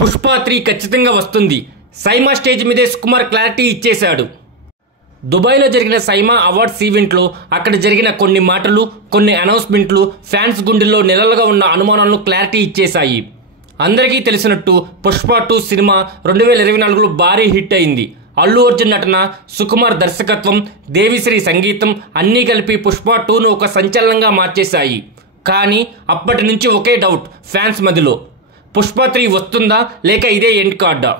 పుష్ప 3 ఖచ్చితంగా వస్తుంది. సైమా స్టేజ్ మీదే సుకుమార్ క్లారిటీ ఇచ్చేశాడు. దుబాయ్లో జరిగిన సైమా అవార్డ్స్ ఈవెంట్లో అక్కడ జరిగిన కొన్ని మాటలు, కొన్ని అనౌన్స్మెంట్లు ఫ్యాన్స్ గుండెల్లో నెలలుగా ఉన్న అనుమానాలను క్లారిటీ ఇచ్చేశాయి. అందరికీ తెలిసినట్టు పుష్ప 2 సినిమా 2024లో భారీ హిట్ అయింది. అల్లు అర్జున్ నటన, సుకుమార్ దర్శకత్వం, దేవిశ్రీ సంగీతం అన్నీ కలిపి పుష్ప 2ను ఒక సంచలనంగా మార్చేశాయి. కానీ అప్పటి నుంచి ఒకే డౌట్ ఫ్యాన్స్ మధ్యలో, పుష్ప 3 వస్తుందా లేక ఇదే ఎండ్ కార్డా?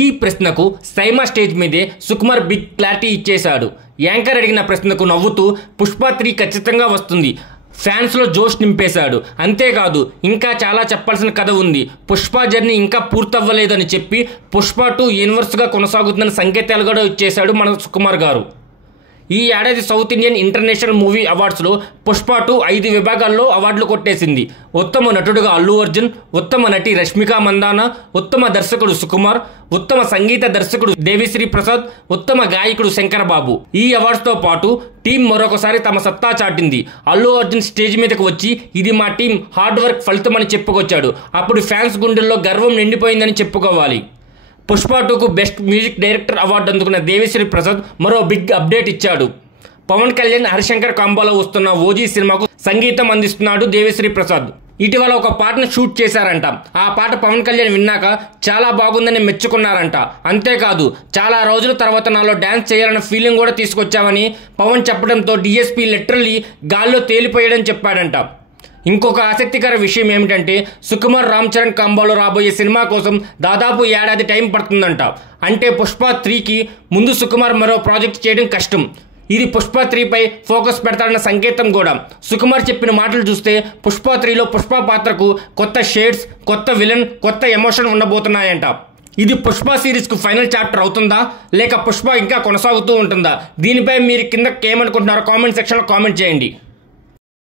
ఈ ప్రశ్నకు సైమా స్టేజ్ మీదే సుకుమార్ బిగ్ క్లారిటీ ఇచ్చేశాడు. యాంకర్ అడిగిన ప్రశ్నకు నవ్వుతూ పుష్ప 3 ఖచ్చితంగా వస్తుంది, ఫ్యాన్స్లో జోష్ నింపేశాడు. అంతేకాదు ఇంకా చాలా చెప్పాల్సిన కథ ఉంది, పుష్ప జర్నీ ఇంకా పూర్తవ్వలేదని చెప్పి పుష్ప 2 యూనివర్స్గా కొనసాగుతుందని సంకేతాలు కూడా ఇచ్చేశాడు మన సుకుమార్ గారు. ఈ ఏడాది సౌత్ ఇండియన్ ఇంటర్నేషనల్ మూవీ అవార్డ్స్లో పుష్ప 2 5 విభాగాల్లో అవార్డులు కొట్టేసింది. ఉత్తమ నటుడుగా అల్లు అర్జున్, ఉత్తమ నటి రష్మిక మందానా, ఉత్తమ దర్శకుడు సుకుమార్, ఉత్తమ సంగీత దర్శకుడు దేవిశ్రీ ప్రసాద్, ఉత్తమ గాయకుడు శంకర్ బాబు. ఈ అవార్డ్స్తో పాటు టీం మరొకసారి తమ సత్తా చాటింది. అల్లు అర్జున్ స్టేజ్ మీదకి వచ్చి ఇది మా టీం హార్డ్ వర్క్ ఫలితమని చెప్పుకొచ్చాడు. అప్పుడు ఫ్యాన్స్ గుండెల్లో గర్వం నిండిపోయిందని చెప్పుకోవాలి. పుష్ప 2కు బెస్ట్ మ్యూజిక్ డైరెక్టర్ అవార్డు అందుకున్న దేవిశ్రీ ప్రసాద్ మరో బిగ్ అప్డేట్ ఇచ్చాడు. పవన్ కళ్యాణ్ హరిశంకర్ కాంబోలో వస్తున్న ఓజీ సినిమాకు సంగీతం అందిస్తున్నాడు దేవిశ్రీ ప్రసాద్. ఇటీవల ఒక పాటను షూట్ చేశారంట. ఆ పాట పవన్ కళ్యాణ్ విన్నాక చాలా బాగుందని మెచ్చుకున్నారంట. అంతేకాదు చాలా రోజుల తర్వాత నాలో డ్యాన్స్ చేయాలన్న ఫీలింగ్ కూడా తీసుకొచ్చామని పవన్ చెప్పడంతో డిఎస్పీ లిటరల్లీ గాల్లో తేలిపోయాడని చెప్పాడంట. ఇంకొక ఆసక్తికర విషయం ఏమిటంటే సుకుమార్ రామ్ చరణ్ కాంబోలో రాబోయే సినిమా కోసం దాదాపు ఏడాది టైం పడుతుందంట. అంటే పుష్ప 3కి ముందు సుకుమార్ మరో ప్రాజెక్ట్ చేయడం కష్టం. ఇది పుష్ప 3పై ఫోకస్ పెడతాడన్న సంకేతం కూడా. సుకుమార్ చెప్పిన మాటలు చూస్తే పుష్ప 3లో పుష్ప పాత్రకు కొత్త షేడ్స్, కొత్త విలన్, కొత్త ఎమోషన్ ఉండబోతున్నాయంట. ఇది పుష్ప సిరీస్కు ఫైనల్ చాప్టర్ అవుతుందా లేక పుష్ప ఇంకా కొనసాగుతూ ఉంటుందా? దీనిపై మీరు కింద ఏమనుకుంటున్నారో కామెంట్ సెక్షన్లో కామెంట్ చేయండి.